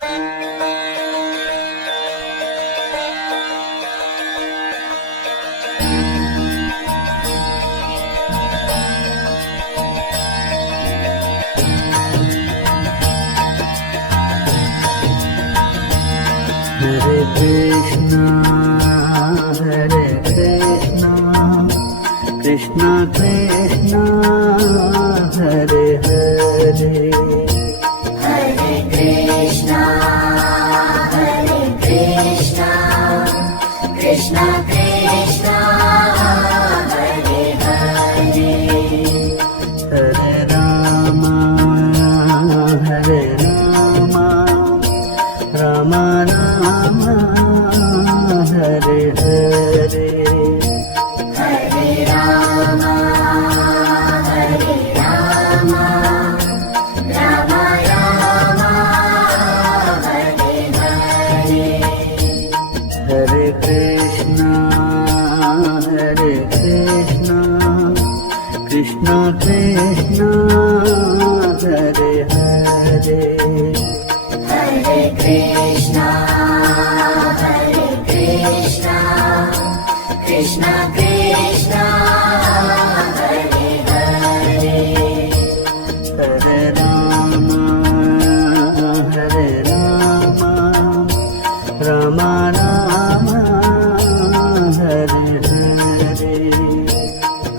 Hare Krishna, Hare Krishna, Krishna Krishna, Hare Hare, Hare Krishna, Hare Krishna, Krishna Krishna, Hare Hare, Hare Rama, Hare Rama, Rama Rama, Hare Hare, Hare Rama, Hare Rama, Rama Rama, Hare Hare, Hare Krishna, Hare Krishna, Krishna Krishna, Hare Hare, Hare Krishna, Hare Krishna, Krishna Krishna, Hare Hare, Hare Rama, Hare Rama, Rama Rama, Hare Hare,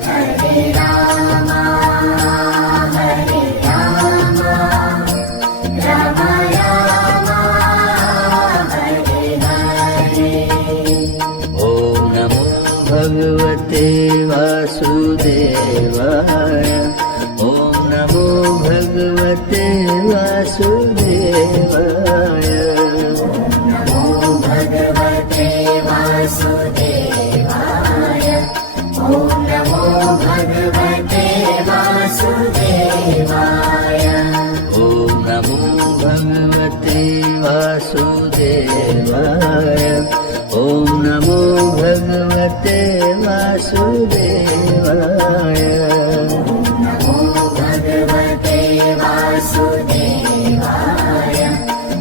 Hare Rama, Hare Rama, Rama Rama, Hare Hare, Om Namo Bhagavate Vasudevaya, Om Namo Bhagavate Vasudevaya, Namo Bhagavate Vasudevaya, Om Namo Bhagavate Vasudevaya, Om Namo Bhagavate Vasudevaya, Om Namo Bhagavate Vasudevaya, Namo Bhagavate Vasudevaya,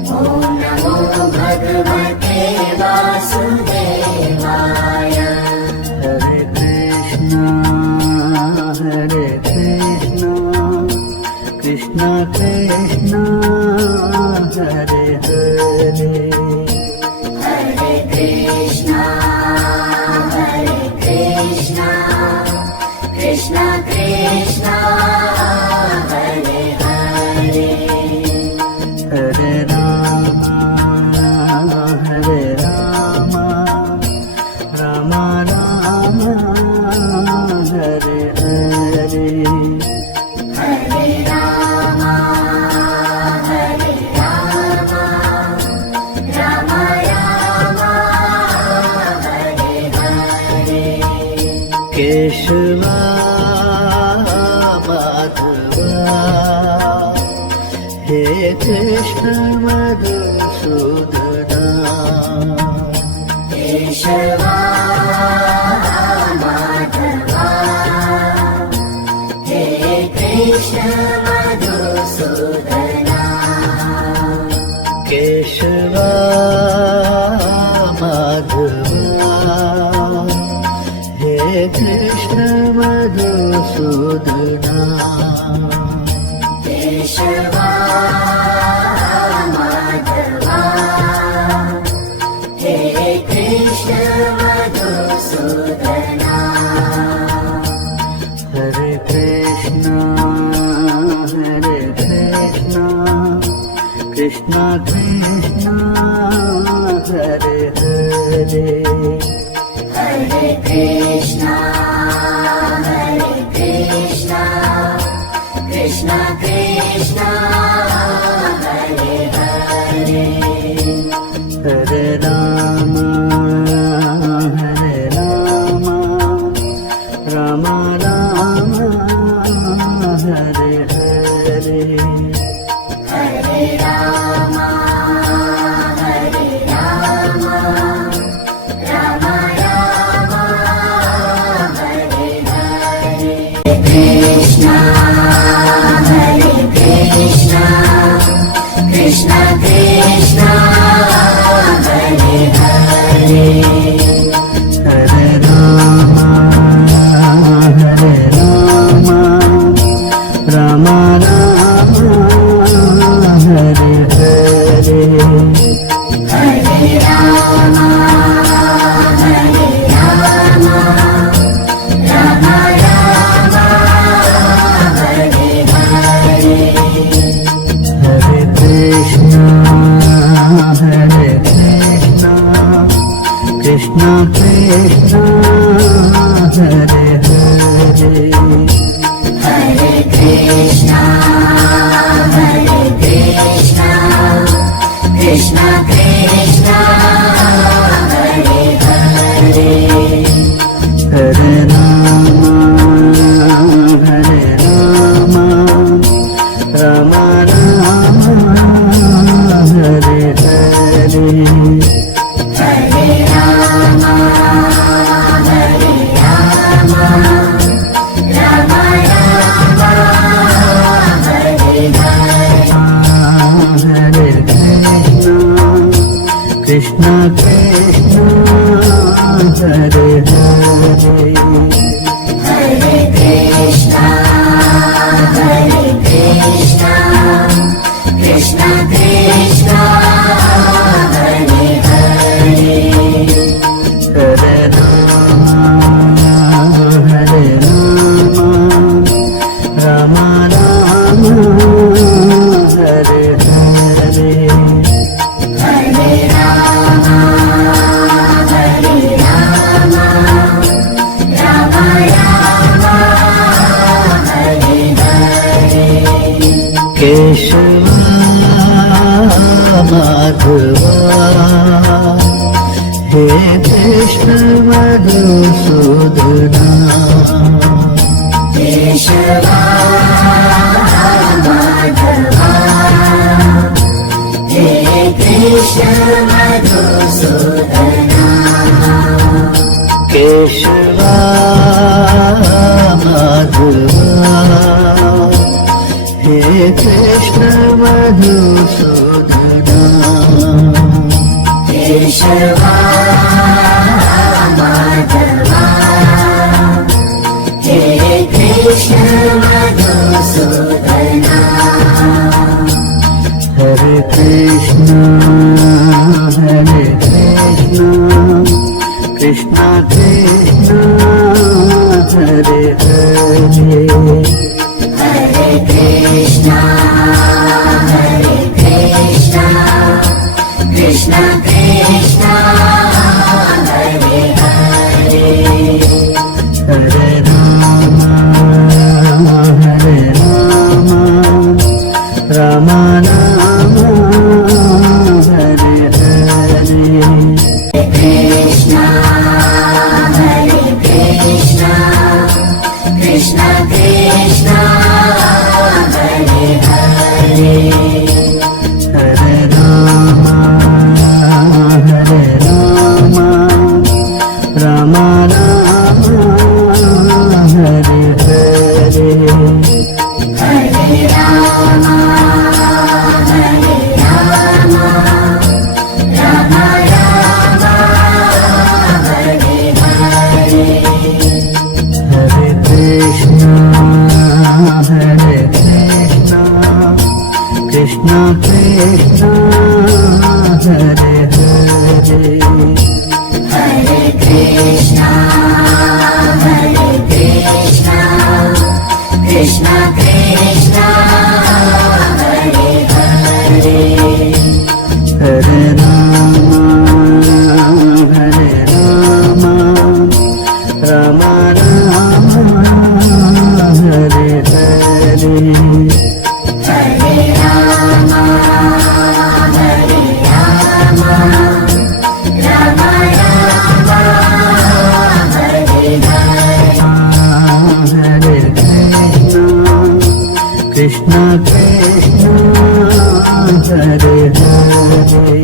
Om Namo Bhagavate Vasudevaya, Hare Krishna, Hare Krishna, Krishna Krishna, Hare Hare, Hare Krishna, Hare Krishna, Krishna Krishna, Hare Hare, Hare Rama, Hare Rama, Rama Rama, Hare Hare, Hare Rama, Hare Rama, Rama Rama, Hare Hare, Keshava Madhava, He Krishna Madhusudana, Keshava Madhava, He Krishna Madhusudana, Keshava Madhava, He Krishna Madhusudana, Keshava Madhava, He Krishna Madhusudana, Hare Krishna, Hare Krishna, Krishna Krishna, Hare Hare, Hare Krishna, Hare Krishna, Krishna Krishna, Hare Hare, Hare Rama, Hare Rama, Rama Rama, Hare Hare, Hare Rama, Hare Rama, Rama Rama, Hare Hare, Krishna, Hare Krishna, Krishna Krishna, Krishna Hare Hare Hare Rama Hare Rama Rama Rama Hare Hare Hare Rama Hare Rama Rama Rama Hare Hare Hare Krishna Krishna Krishna Hare Hare Hare Krishna Krishna Krishna Hare Hare Hare Rama Rama Rama Hare Hare Hare Rama Hare Rama Rama Rama Hare Hare Hare Krishna Krishna Hare Hare Hare Krishna Krishna Krishna Hare Hare Hare Rama Rama Rama Hare Hare Hare Rama Hare Rama Rama Rama Hare Hare Keshava Madhava He Krishna Madhusudana Keshava Madhava He Krishna Madhusudana Keshava Madhava He Krishna Madhusudana Keshava Madhava He Krishna Madhusudana Hare Krishna Krishna Krishna Hare Hare Hare Krishna Krishna Krishna Hare Hare Hare Rama Rama Rama Hare Hare Krishna Krishna Krishna Hare Hare Hare Rama Rama Rama Hare Hare Hare Rama Hare Rama Rama Rama Hare Hare Hare Krishna Krishna Krishna Hare Hare Hare Krishna Krishna Krishna Hare Hare Hare Rama Rama Rama Hare Hare Hare Rama Hare Rama Rama Rama Hare Hare Hare Krishna Krishna Hare Hare Hare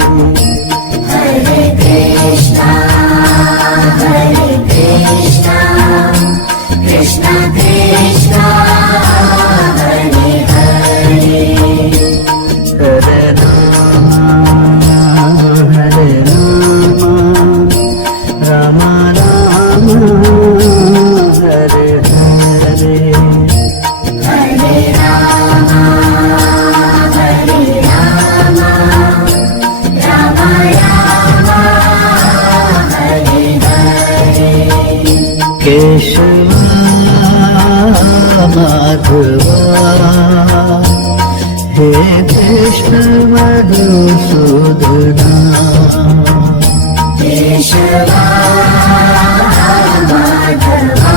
Krishna Krishna Krishna Hare Hare Hare Rama Madhusudana Keshwa Madhava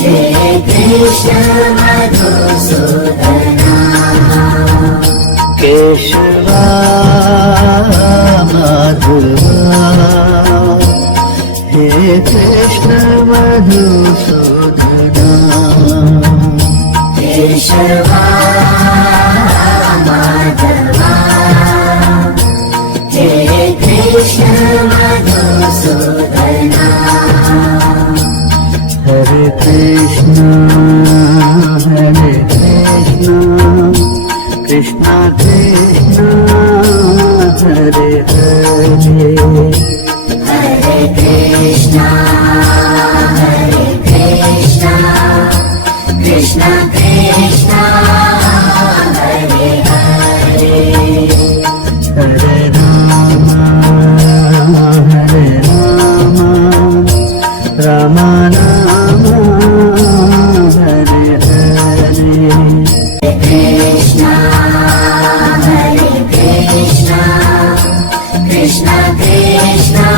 hey Krishna Madhusudana Keshwa Madhava hey Krishna Madhusudana Keshwa Madhava hey Krishna Madhusudana Hare Krishna Krishna Krishna Hare Hare Hare Krishna Krishna Krishna Hare Hare Hare Ram Ram Ram Hare Hare Krishna Krishna Krishna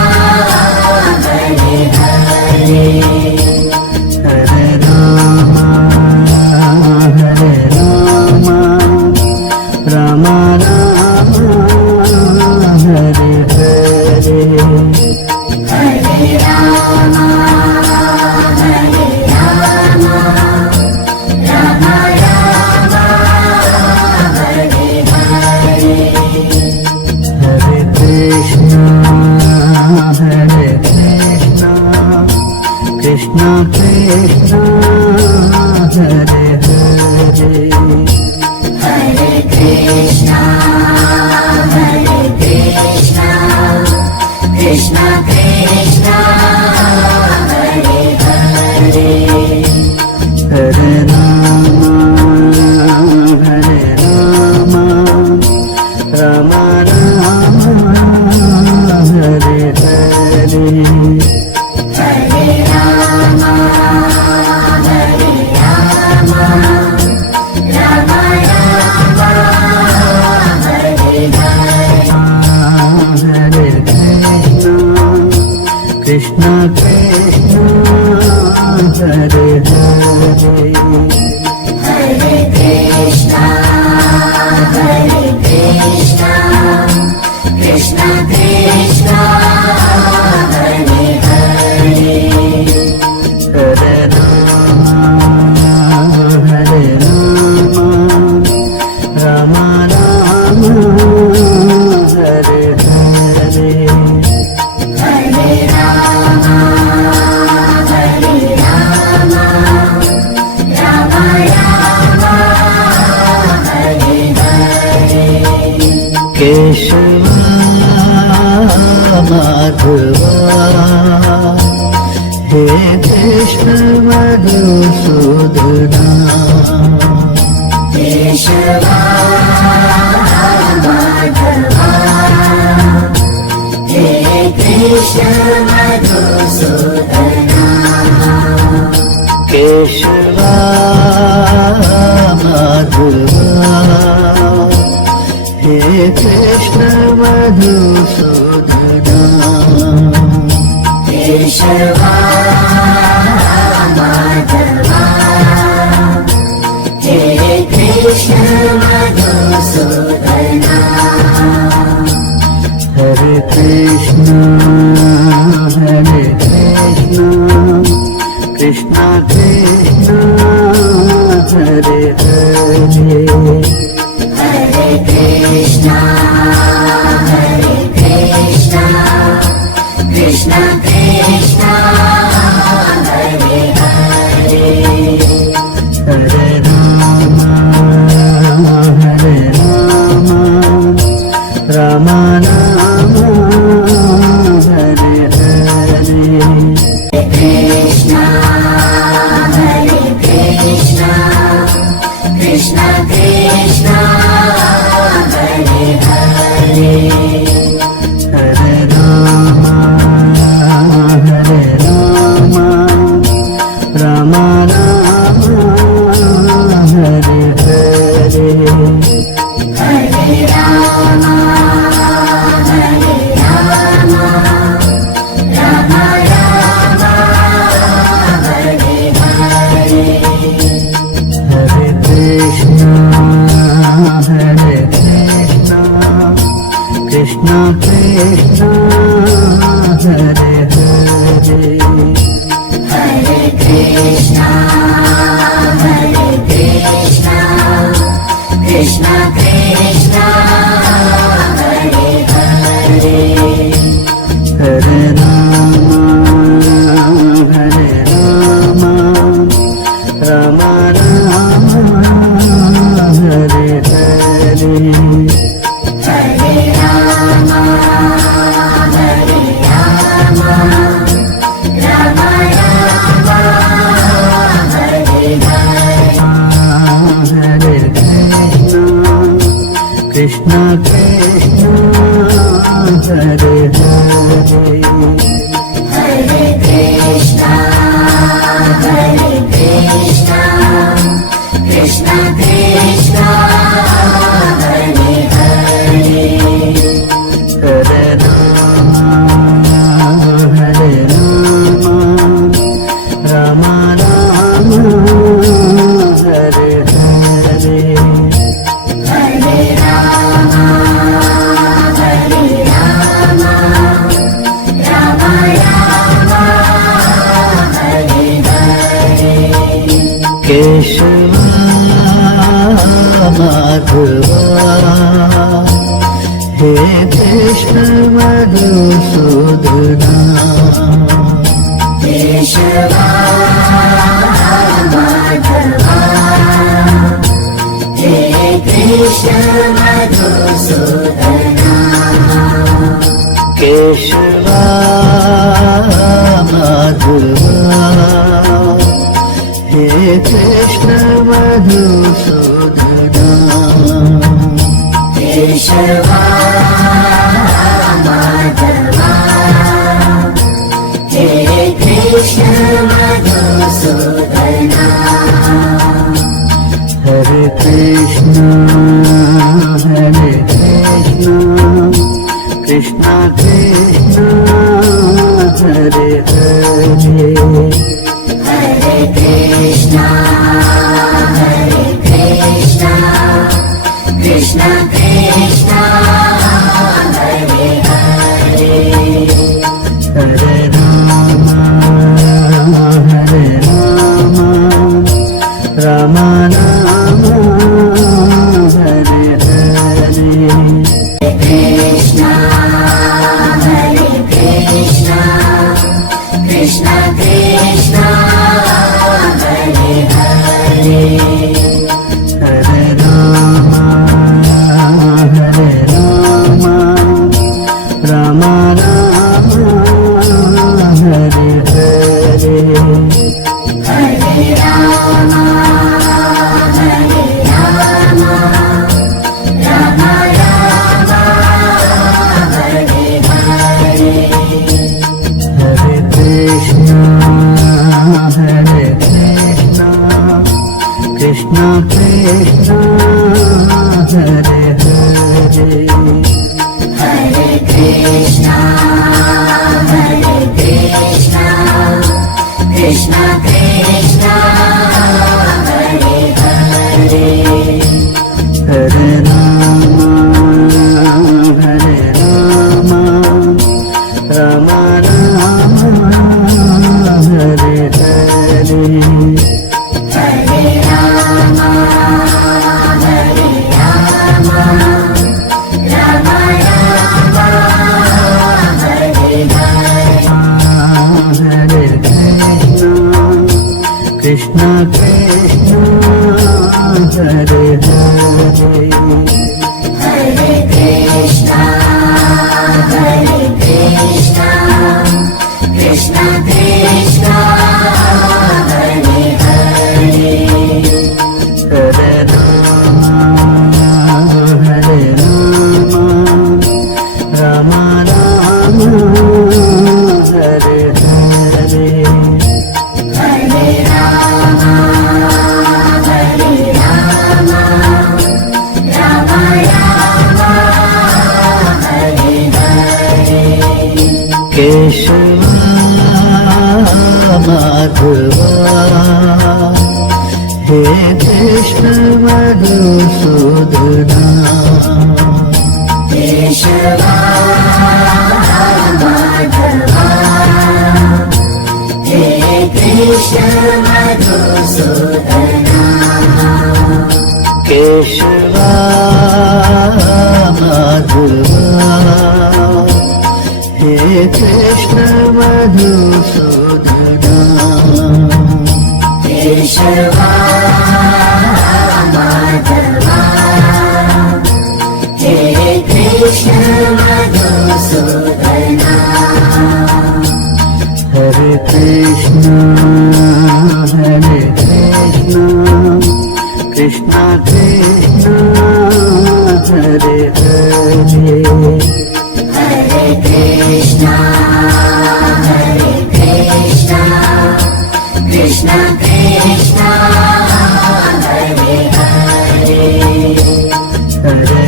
Hare Hare Hare Ram Ram Ram Hare Hare Hare Ram Ram Ram Hare Hare Hare Krishna Krishna Krishna Hare Hare Hare Krishna Krishna Krishna Hare Hare Hare Ram Ram Ram Hare Hare Hare Ram Ram Ram Hare Hare Hare Krishna Krishna Hare Hare Hare Krishna Krishna Krishna Hare Hare Hare Ram Ram Ram Hare Hare Hare Ram Ram Ram Hare Hare Keshwa Madhava hey Krishna Madhusudana Keshwa Madhava hey Krishna Madhusudana Keshwa Madhava hey Krishna Madhusudana Keshwa Madhava hey Krishna Madhusudana Hare Krishna Krishna Krishna Hare Hare Hare Krishna Krishna Krishna Hare Hare Hare Ram Ram Ram Hare Hare Krishna Krishna Krishna Hare Hare Rama, Hare Rama, Rama Rama, Hare Hare. Hare Krishna, Krishna Krishna, Hare Hare. Hare Krishna, Krishna Krishna, Hare Hare. Hare Rama, Rama Rama, Hare Hare. Hare Rama, Rama Rama, Hare Hare. Hare Krishna, Krishna Hare Hare. Hare Krishna, Krishna Krishna, Hare Hare. Hare Rama, Rama Rama, Hare Hare. Hare Rama, Rama Rama, Hare Hare. Keshava Madhava, He Krishna Madhusudana. Keshava, Madhava, He Krishna Madhusudana. Keshava Madhava, He Krishna Madhusudana. Keshava, Madhava, He Krishna Madhusudana. Hare Krishna, Krishna Krishna, Hare Hare. Hare Krishna, Krishna Krishna, Hare Hare. Hare Rama, Rama Rama, Hare Hare. Krishna, Hare Keshav Madhava hey Krishna Madhusudana Keshwa Madhava hey Krishna Madhusudana Keshav Madhava hey Krishna Madhusudana Keshwa Madhava hey Krishna Madhusudana Hare Krishna Krishna Krishna Hare Hare Hare Krishna Krishna Krishna Hare Hare Hare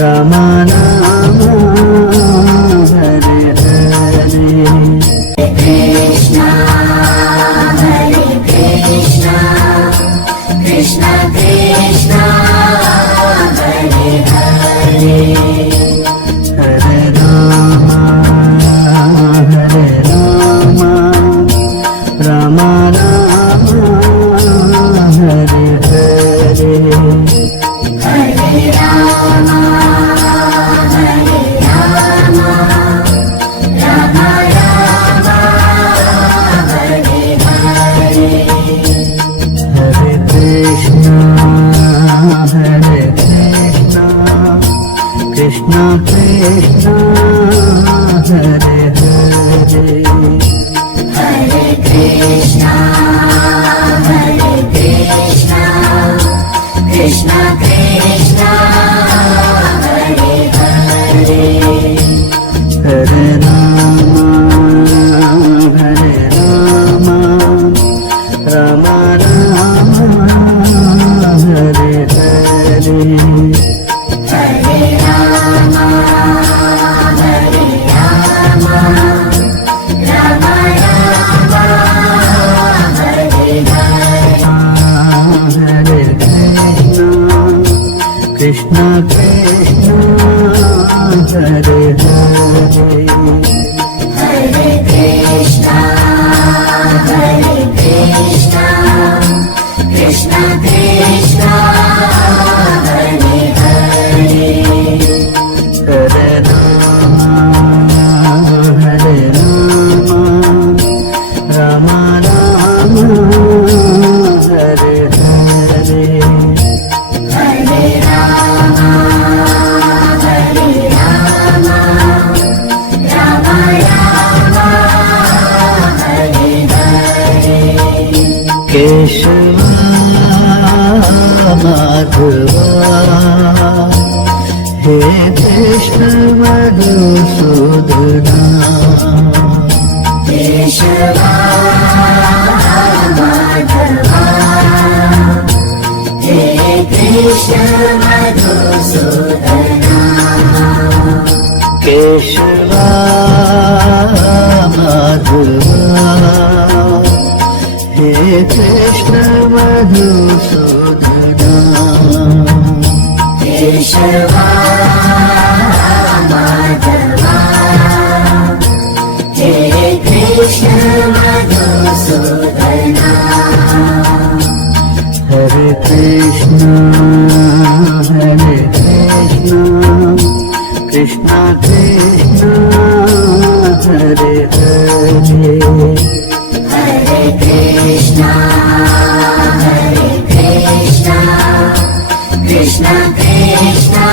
Ram Ram Ram Hare Hare Krishna Krishna Krishna Hare Hare Hare Ram Ram Ram Hare Hare Hare Ram Ram Ram Hare Hare Hare Krishna Krishna Krishna Hare Hare Hare Krishna Krishna Krishna Hare Hare Hare Ram Ram Ram Hare Hare Hare Ram Ram Ram Hare Hare Krishna Krishna Hare Hare Hare Krishna Krishna Krishna Hare Hare Hare Ram Ram Ram Hare Hare Hare Ram Ram Ram Hare Hare Keshav Madhava hey Krishna Madhusudana Keshwa Madhava hey Krishna Madhusudana Keshav Madhava hey Krishna Madhusudana Keshwa Madhava hey Krishna Madhusudana Hare Krishna Krishna Krishna Hare Hare Hare Krishna Krishna Krishna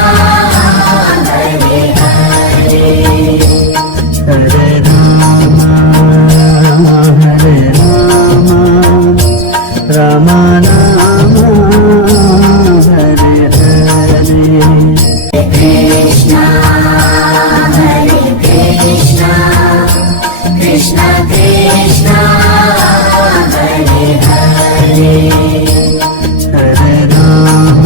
Hare Hare Hare Ram Ram Ram Hare Hare Krishna Krishna Krishna Hare Hare Hare Ram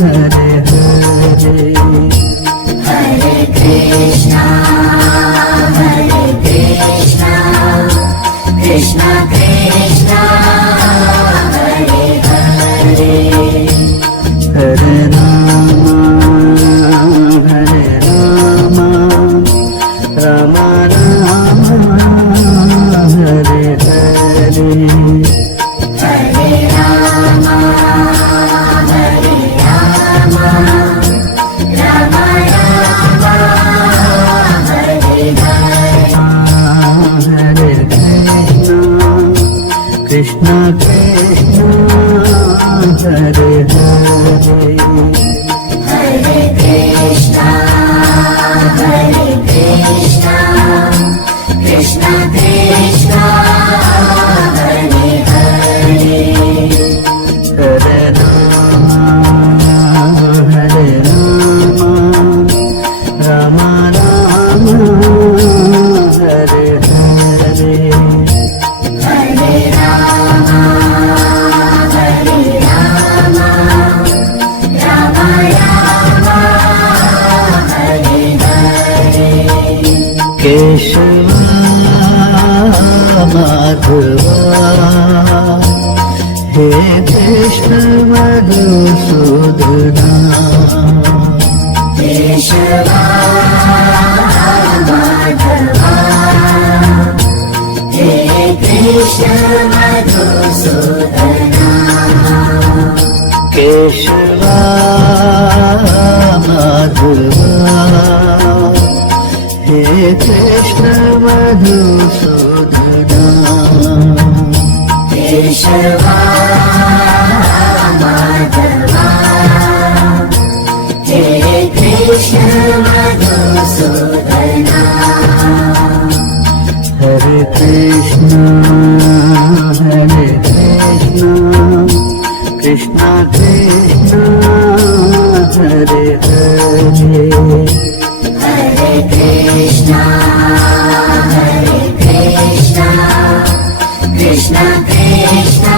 Hare Hare Hare Krishna, Hare Krishna, Krishna Krishna, Hare Hare. Hare Rama, Rama Rama, Hare Hare. Hare Rama, Hare Rama, Rama Rama, Hare Hare. Hare Krishna, Krishna Krishna, Hare Hare. Hare Krishna, Hare Krishna, Krishna Krishna, Hare Hare. Hare Rama, Rama Rama, Hare Hare. Hare Rama, Hare Rama, Rama Rama, Hare Hare. Keshava Madhava, He Krishna Madhusudana. Keshava, Madhava, He Krishna Madhusudana. Keshava Madhava, He Krishna Madhusudana. Keshava, Madhava, He Krishna Madhusudana. Hare Krishna, Krishna Krishna, Hare Hare. Hare Krishna, Hare Krishna, Krishna Krishna,